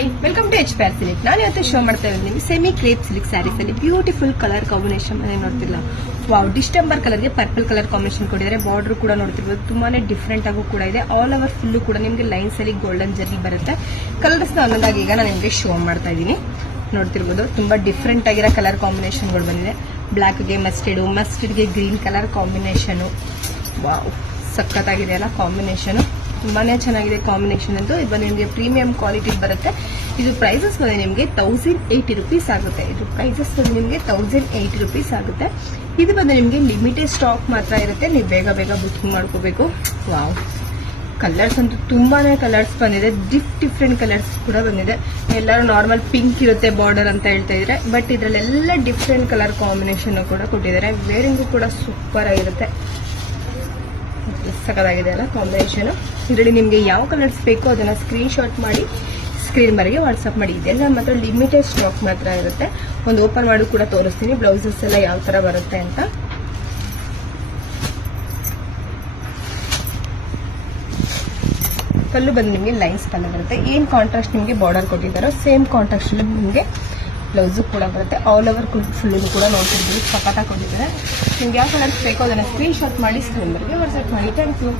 Hi, welcome to H Pyar silk. ನಾನು ಇವತ್ತು show ಮಾಡ್ತಾ ಇದ್ದೀನಿ ಸೆಮಿ ಕ್ರೇಪ್ ಸಿಲ್ಕ್ ಸ್ಯಾರೀಸ್ ಅಲ್ಲಿ ಬ್ಯೂಟಿಫುಲ್ ಕಲರ್ ಕಾಂಬಿನೇಷನ್ ನೋಡ್ತಿಲ್ಲ. ವಾವ್, ಡಿಸ್ಟೆಂಬರ್ ಕಲರ್ಗೆ ಪರ್ಪಲ್ ಕಲರ್ ಕಾಂಬಿನೇಷನ್ ಕೊಟ್ಟಿದ್ದಾರೆ. ಬಾರ್ಡರ್ ಕೂಡ ನೋಡ್ತಿರ್ಬೋದು, ತುಂಬಾನೇ ಡಿಫ್ರೆಂಟ್ ಆಗು ಕೂಡ ಇದೆ. ಆಲ್ ಓವರ್ ಫುಲ್ ಕೂಡ ನಿಮಗೆ ಲೈನ್ಸ್ ಅಲ್ಲಿ ಗೋಲ್ಡನ್ ಜರಿ ಬರುತ್ತೆ. ಕಲರ್ಸ್ ಒಂದೊಂದಾಗಿ ಈಗ ನಾನು ನಿಮಗೆ ಶೋ ಮಾಡ್ತಾ ಇದ್ದೀನಿ. ನೋಡ್ತಿರ್ಬೋದು, ತುಂಬಾ ಡಿಫ್ರೆಂಟ್ ಆಗಿರೋ ಕಲರ್ ಕಾಂಬಿನೇಷನ್ಗಳು ಬಂದಿದೆ. ಬ್ಲಾಕ್ಗೆ ಮಸ್ಟರ್ಡ್ಗೆ ಗ್ರೀನ್ ಕಲರ್ ಕಾಂಬಿನೇಷನ್. ವಾವ್, ಸಖತ್ತಾಗಿದೆ ಅಲ್ಲ ಕಾಂಬಿನೇಷನ್. ತುಂಬಾನೇ ಚೆನ್ನಾಗಿದೆ ಕಾಂಬಿನೇಷನ್ ಅಂತೂ. ಇದು ಬಂದು ನಿಮಗೆ ಪ್ರೀಮಿಯಂ ಕ್ವಾಲಿಟಿ ಬರುತ್ತೆ. ಇದು ಪ್ರೈಸಸ್ ಬಂದು ನಿಮಗೆ 1080 ರೂಪೀಸ್ ಆಗುತ್ತೆ. ಇದು ಪ್ರೈಸಸ್ ಬಂದು ನಿಮಗೆ 1080 ರೂಪೀಸ್ ಆಗುತ್ತೆ. ಇದು ಬಂದು ನಿಮಗೆ ಲಿಮಿಟೆಡ್ ಸ್ಟಾಕ್ ಮಾತ್ರ ಇರುತ್ತೆ. ನೀವು ಬೇಗ ಬೇಗ ಬುಕಿಂಗ್ ಮಾಡ್ಕೋಬೇಕು. ವಾವ್, ಕಲರ್ಸ್ ಅಂತೂ ತುಂಬಾನೇ ಕಲರ್ಸ್ ಬಂದಿದೆ. ಡಿಫ್ರೆಂಟ್ ಕಲರ್ಸ್ ಕೂಡ ಬಂದಿದೆ. ಎಲ್ಲರೂ ನಾರ್ಮಲ್ ಪಿಂಕ್ ಇರುತ್ತೆ ಬಾರ್ಡರ್ ಅಂತ ಹೇಳ್ತಾ ಇದ್ರೆ, ಬಟ್ ಇದರಲ್ಲೆಲ್ಲ ಡಿಫ್ರೆಂಟ್ ಕಲರ್ ಕಾಂಬಿನೇಷನ್ ಕೂಡ ಕೊಟ್ಟಿದ್ದಾರೆ. ವೇರಿಂಗು ಕೂಡ ಸೂಪರ್ ಆಗಿರುತ್ತೆ. ಸಖತ್ತಾಗಿದೆ ಅಲ್ಲ ಕಾಂಬಿನೇಷನ್. ಇದರಲ್ಲಿ ನಿಮಗೆ ಯಾವ ಕಲರ್ಸ್ ಬೇಕೋ ಅದನ್ನ ಸ್ಕ್ರೀನ್ ಶಾಟ್ ಮಾಡಿ ಸ್ಕ್ರೀನ್ ಬರೆಗೆ ವಾಟ್ಸ್ಆಪ್ ಮಾಡಿ. ಇದೆಲ್ಲ ಮಾತ್ರ ಲಿಮಿಟೆಡ್ ಸ್ಟಾಕ್ ಮಾತ್ರ ಇರುತ್ತೆ. ಒಂದು ಓಪನ್ ಮಾಡಿ ಕೂಡ ತೋರಿಸ್ತೀನಿ ಬ್ಲೌಸಸ್ ಎಲ್ಲ ಯಾವ ತರ ಬರುತ್ತೆ ಅಂತ. ಪಲ್ಲು ಬಂದು ನಿಮಗೆ ಲೈನ್ಸ್ ಪಲ್ಲು ಬರುತ್ತೆ. ಏನ್ ಕಾಂಟ್ರಾಸ್ಟ್ ನಿಮಗೆ ಬಾರ್ಡರ್ ಕೊಟ್ಟಿದ್ದಾರೋ ಸೇಮ್ ಕಾಂಟ್ರಾಸ್ಟ್ ಅಲ್ಲಿ ನಿಮಗೆ ಬ್ಲೌಸು ಕೂಡ ಬರುತ್ತೆ. ಆಲ್ ಓವರ್ ಫುಲ್ ಕೂಡ ನೋಡ್ತಿರ್ತೀವಿ, ಸಖತ್ತಾಗಿ ಕೊಟ್ಟಿದ್ದಾರೆ. ನಿಮ್ಗೆ ಯಾವ ಕಲರ್ಸ್ ಬೇಕೋ ಅದನ್ನ ಸ್ಕ್ರೀನ್ ಶಾಟ್ ಮಾಡಿ ಸ್ಕ್ರೀನ್ ಬರೆಗೆ ವಾಟ್ಸ್ಆಪ್ ಮಾಡಿ. Thank you.